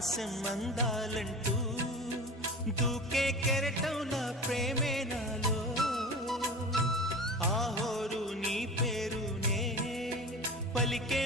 ఆకాశం అందాలంటూ దూకే కెరటం నా ప్రేమే నాలో ఆహోరు నీ పేరునే పలికే